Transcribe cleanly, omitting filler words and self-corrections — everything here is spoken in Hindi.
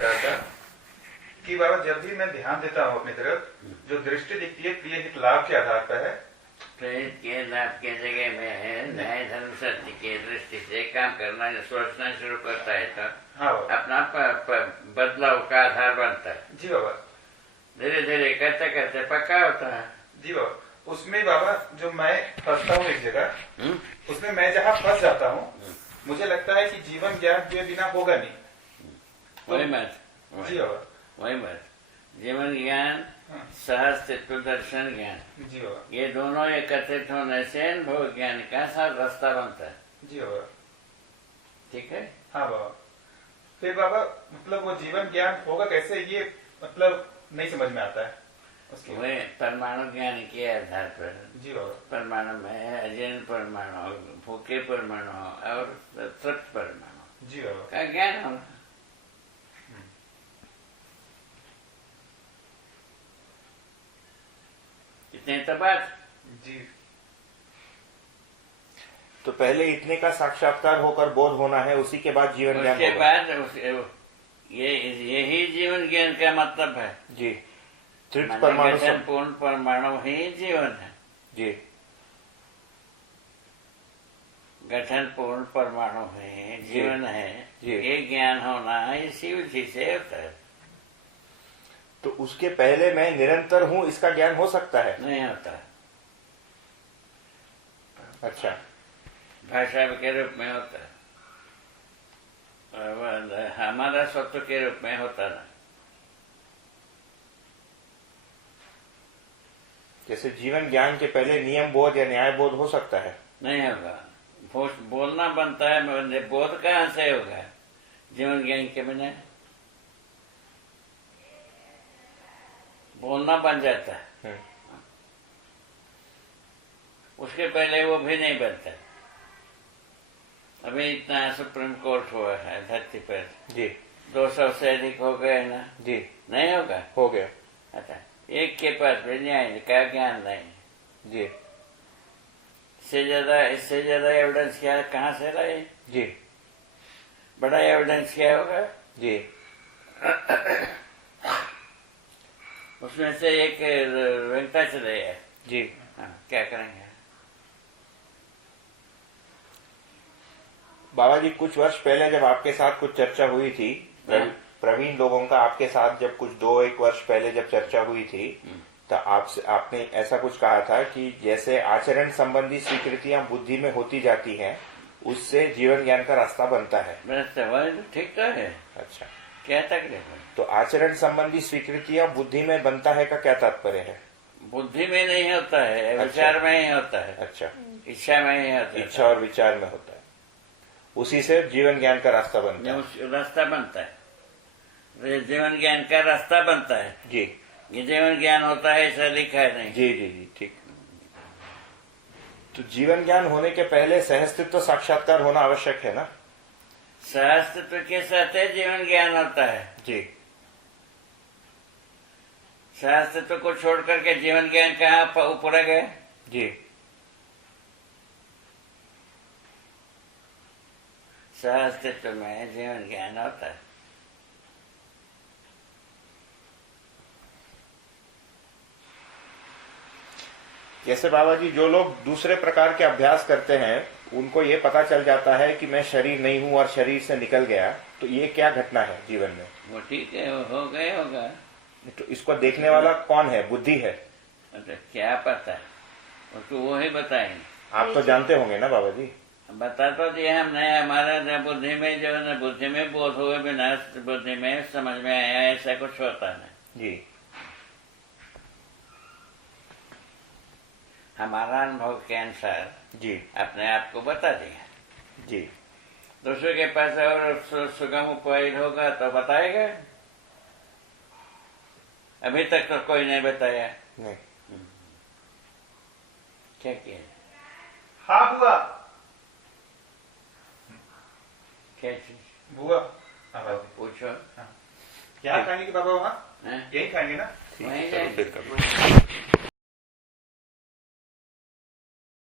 था कि बाबा जब भी मैं ध्यान देता हूँ अपनी तरफ, जो दृष्टि दिखती है प्रिय हित लाभ के आधार पर है। प्रेरित के लाभ के जगह में है न्याय धर्म सत्य की दृष्टि से काम करना सोचना शुरू करता है तो हाँ बाबा। अपना बदलाव का आधार बनता है। जी बाबा। धीरे धीरे करते करते पक्का होता है। जी बाबा। उसमें बाबा जो मैं फंसता हूँ एक जगह, उसमें मैं जहाँ फंस जाता हूँ, मुझे लगता है कि जीवन ज्ञान के बिना होगा नहीं। वही मत जी बाबा। वही मत जीवन ज्ञान सहस्तित्व दर्शन ज्ञान, जी बाबा। ये दोनों एकत्रित होने से अनुभव ज्ञान का साथ रास्ता बनता है। जी बाबा। ठीक है। हाँ बाबा। फिर बाबा मतलब वो जीवन ज्ञान होगा कैसे, ये मतलब नहीं समझ में आता है उसके। वही परमाणु ज्ञान के आधार पर। जी बाबा। परमाणु में अजीर्ण परमाणु, भूखे परमाणु और तृप्त परमाणु जी बाबा का ज्ञान होगा। इतने तो बात। जी। तो पहले इतने का साक्षात्कार होकर बोध होना है, उसी के बाद जीवन ज्ञान उसके होगा। बाद यही जीवन ज्ञान का मतलब है जी। तृप्त परमाणु पूर्ण परमाणु ही जीवन है। जी। गठन पूर्ण परमाणु है जीवन है। जी। ये ज्ञान होना इसी उसी से होता है। तो उसके पहले मैं निरंतर हूँ, इसका ज्ञान हो सकता है? नहीं होता। अच्छा। भाषा के रूप में होता है, हमारा सत्व के रूप में होता ना। जैसे जीवन ज्ञान के पहले नियम बोध या न्याय बोध हो सकता है? नहीं होगा। बोलना बनता है, बोध कहाँ से होगा जीवन ज्ञान के बिना? बोलना बन जाता है, उसके पहले वो भी नहीं बनता। अभी इतना सुप्रीम कोर्ट हुआ है धरती पर जी। 200 से अधिक हो गए ना जी। नहीं होगा? हो गया। अच्छा, एक के पास भी न्याय का ज्ञान नहीं। जी। इससे ज्यादा एविडेंस क्या कहाँ से लाए? जी। बड़ा एविडेंस क्या होगा? जी। उसमें से एक वेंकटाचलय है। जी। हाँ, क्या करेंगे? बाबा जी, कुछ वर्ष पहले जब आपके साथ कुछ चर्चा हुई थी, प्रवीण लोगों का आपके साथ जब कुछ 2-1 वर्ष पहले जब चर्चा हुई थी, तो आपने ऐसा कुछ कहा था कि जैसे आचरण संबंधी स्वीकृतियां बुद्धि में होती जाती हैं, उससे जीवन ज्ञान का रास्ता बनता है। ठीक तो है। अच्छा, क्या तकलीफ है? तो आचरण संबंधी स्वीकृतियां बुद्धि में बनता है का क्या तात्पर्य है? बुद्धि में नहीं होता है, अच्छा। विचार में ही होता है। अच्छा, इच्छा में ही होता है। इच्छा और विचार में होता है, उसी से जीवन ज्ञान का रास्ता बनता है। रास्ता बनता है, जीवन ज्ञान का रास्ता बनता है। जी। ये जीवन ज्ञान होता है ऐसा लिखा है नहीं। जी जी जी, ठीक। तो जीवन ज्ञान होने के पहले सहस्तित्व साक्षात्कार होना आवश्यक है ना? सहस्तित्व के साथ जीवन ज्ञान होता है। जी। सहस्तित्व को छोड़ करके जीवन ज्ञान कहाँ ऊपर गए? जी। सहस्तित्व में जीवन ज्ञान होता है। जैसे बाबा जी, जो लोग दूसरे प्रकार के अभ्यास करते हैं, उनको ये पता चल जाता है कि मैं शरीर नहीं हूं और शरीर से निकल गया, तो ये क्या घटना है जीवन में? वो ठीक है, वो हो गए होगा। तो इसको देखने वाला कौन है? बुद्धि है? अच्छा, क्या पता है, उसको वो ही बताएंगे। आप तो जानते होंगे ना बाबा जी? बता तो दिया हमने। हमारा बुद्धि में जो है, बुद्धि में बोध हुए बिना बुद्धि में समझ में आया ऐसा कुछ होता नहीं। जी। हमारा अनुभव के अनुसार जी। अपने आप को बता दिया। जी। दूसरे के पास और सुगम उपाय होगा तो बताएगा। अभी तक तो कोई नहीं बताया। नहीं। क्या किया? हाँ बुआ। क्या चीज? बुआ। हाँ बाबा। पूछो। क्या खाएंगे कि बाबा वहाँ? यही खाएंगे ना? वहीं चलो जाएंगे। फिर कभी।